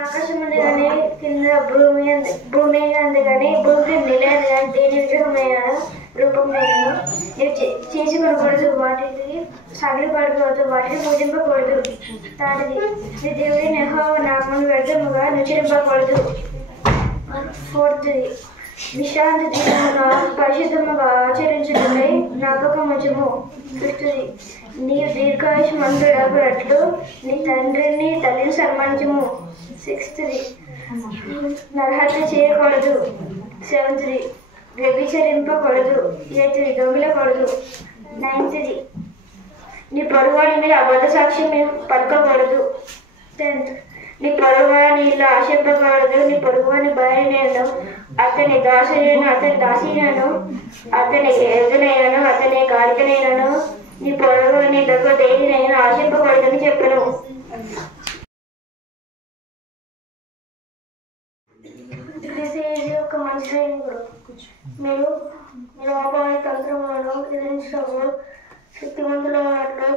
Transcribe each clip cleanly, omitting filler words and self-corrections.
ఆకాశం ఉంది కానీ కింద భూమి ఉంది కానీ భూమి నిలేదు కానీ దేని విగ్రహమైన రూపమైన చేసి కొనకూడదు, వాటికి సాగిపడకూడదు, వాటిని పూజింపకూడదు. తాటిది నీ దేవుడి యెహోవా నామమును వ్యర్థముగా ఉచ్చరింపకూడదు. 4th విశ్రాంతి దినమున పరిశుద్ధముగా ఆచరించుటకై జ్ఞాపకముంచుము. 5th నీవు దీర్ఘాయుష్మంతుడగునట్లు నీ తండ్రిని తల్లిని సన్మానించుము. 6th నరహత్య చేయకూడదు. 7th వ్యభిచరింపకూడదు. 8th దొంగిలకూడదు. 9th నీ పొరుగువాని మీద అబద్ధ సాక్ష్యం పలకకూడదు. 10th నీ పొరుగువాని ఇల్లు ఆశింపకూడదు. నీ పొరుగువాని భార్యనైనను అతని దాసునైనా అతని దాసినైనను అతని ఎదునైనను అతని గాడిదనైనను నీ పొరుగువాని దగ్గర దేనినైనా ఆశింపకూడదని చెప్పను. ఒక మంచి సైనికుడు. మీరు అపాయ తంత్రములను ఎదిరించడం శక్తివంతులు ఉన్నట్లు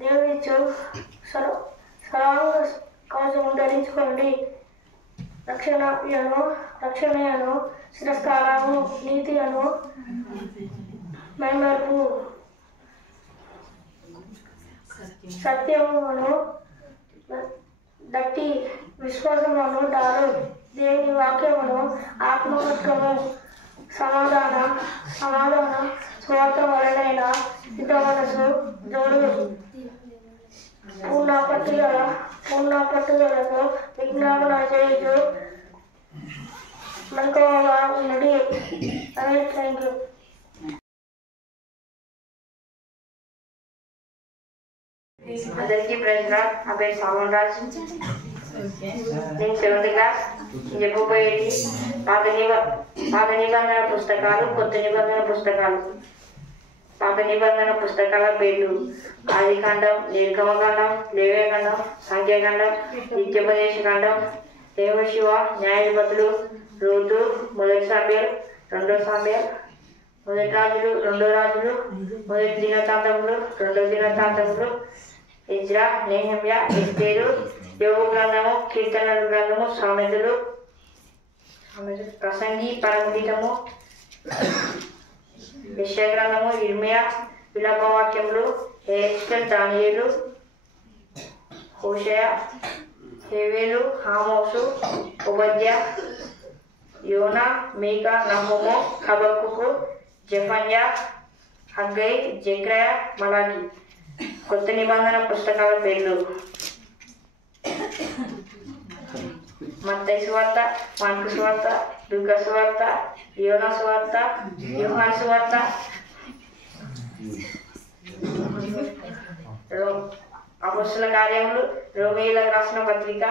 దేవుడిచ్చు సరాంగ కవచము ధరించుకోండి. రక్షణయను శిరస్కారము నీతి అను మైమరుపు సత్యమును దట్టి విశ్వాసమును డారు దేవుని వాక్యమును ఆత్మవత్వము సమాధాన స్వార్థ వలనైన యుద్ధ మనసు జోడు పూర్ణ పట్టుదలతో విజ్ఞాపన చేయొచ్చు మనకోగా ఉన్నది. Thank you. అందరికీ ప్రైజ్ లార్డ్. నా పేరు సామన్ రాజ్. నేను 7th క్లాస్. చెప్పబోయేది పాత నిబంధన పుస్తకాలు, కొత్త నిబంధన పుస్తకాలు. పాత నిబంధన పుస్తకాల పేర్లు: ఆదికాండం, నిర్గమకాండం, లేవ్యకాండం, సంఖ్యాకాండం, నిత్యోపదేశకాండం, యెహోషువ, న్యాయాధిపతులు, రూతు, 1 సమూయేలు, 2 సమూయేలు, 1 రాజులు, 2 రాజులు, 1 దినవృత్తాంతములు, 2 దినవృత్తాంతములు, ఎజ్రా, నెహెమ్యా, ఎస్తేరు, యోబు గ్రంథము, కీర్తనల గ్రంథము, సామెతలు, ప్రసంగి, పరమగీతము, యెషయా గ్రంథము, ఇర్మియా, విలాపవాక్యములు, ఎస్తేరు, దానియేలు, హోషేయ, హేవేలు, ఆమోసు, ఓబద్యా, యోనా, మీకా, నహూము, హబక్కుకు, జెఫన్యా, హగ్గై, జెకర్యా, మలాకి. కొత్త నిబంధన పుస్తకాల పేర్లు: మత్తయి సువార్త, మార్కు సువార్త, లూకా సువార్త, యోనా సువార్త, యోహాను సువార్త, అపొస్తలుల కార్యములు, రోమీయులకు రాసిన పత్రిక,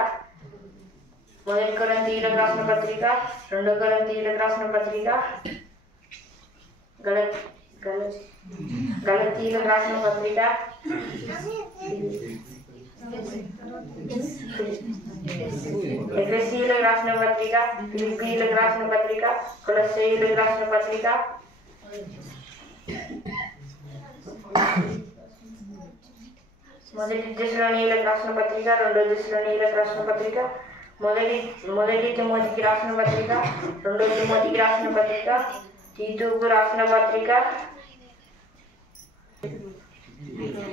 1 కొరింథీయులకు రాసిన పత్రిక, 2 కొరింథీయులకు రాసిన పత్రిక, గలతీయులకు రాసిన పత్రిక, ఎఫెసీయులకు రాసిన పత్రిక, ఫిలిప్పీయులకు రాసిన పత్రిక, కొలస్సీయులకు రాసిన పత్రిక, మొదటి దశలోనియులకు రాసిన పత్రిక, 2 దశలోనియులకు రాసిన పత్రిక, మొదటి తిమోతికి రాసిన పత్రిక, 2 తిమోతికి రాసిన పత్రిక, తీతుకు రాసిన పత్రిక,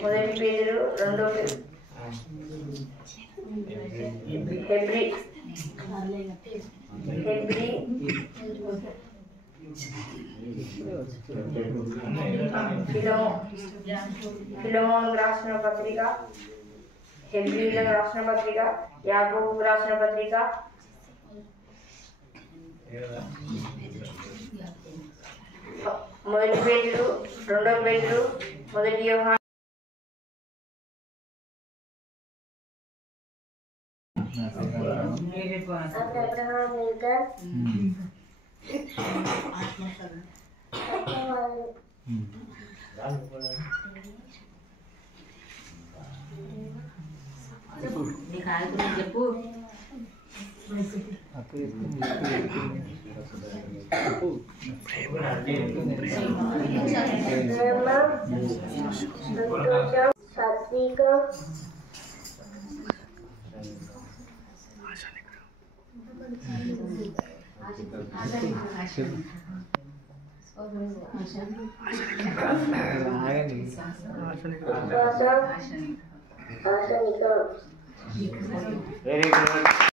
1 పేతురు, 2 హెబ్రీ, ఫిలమోనుకు రాసిన పత్రిక, హెబ్రీలకు రాసిన పత్రిక, యాకోబుకు రాసిన పత్రిక, మొదటి పేతురు, 2 పేతురు, 1 యోహాను, చెప్పు. సాత్విక విశ్వాసం, ఆశనిక. Very good.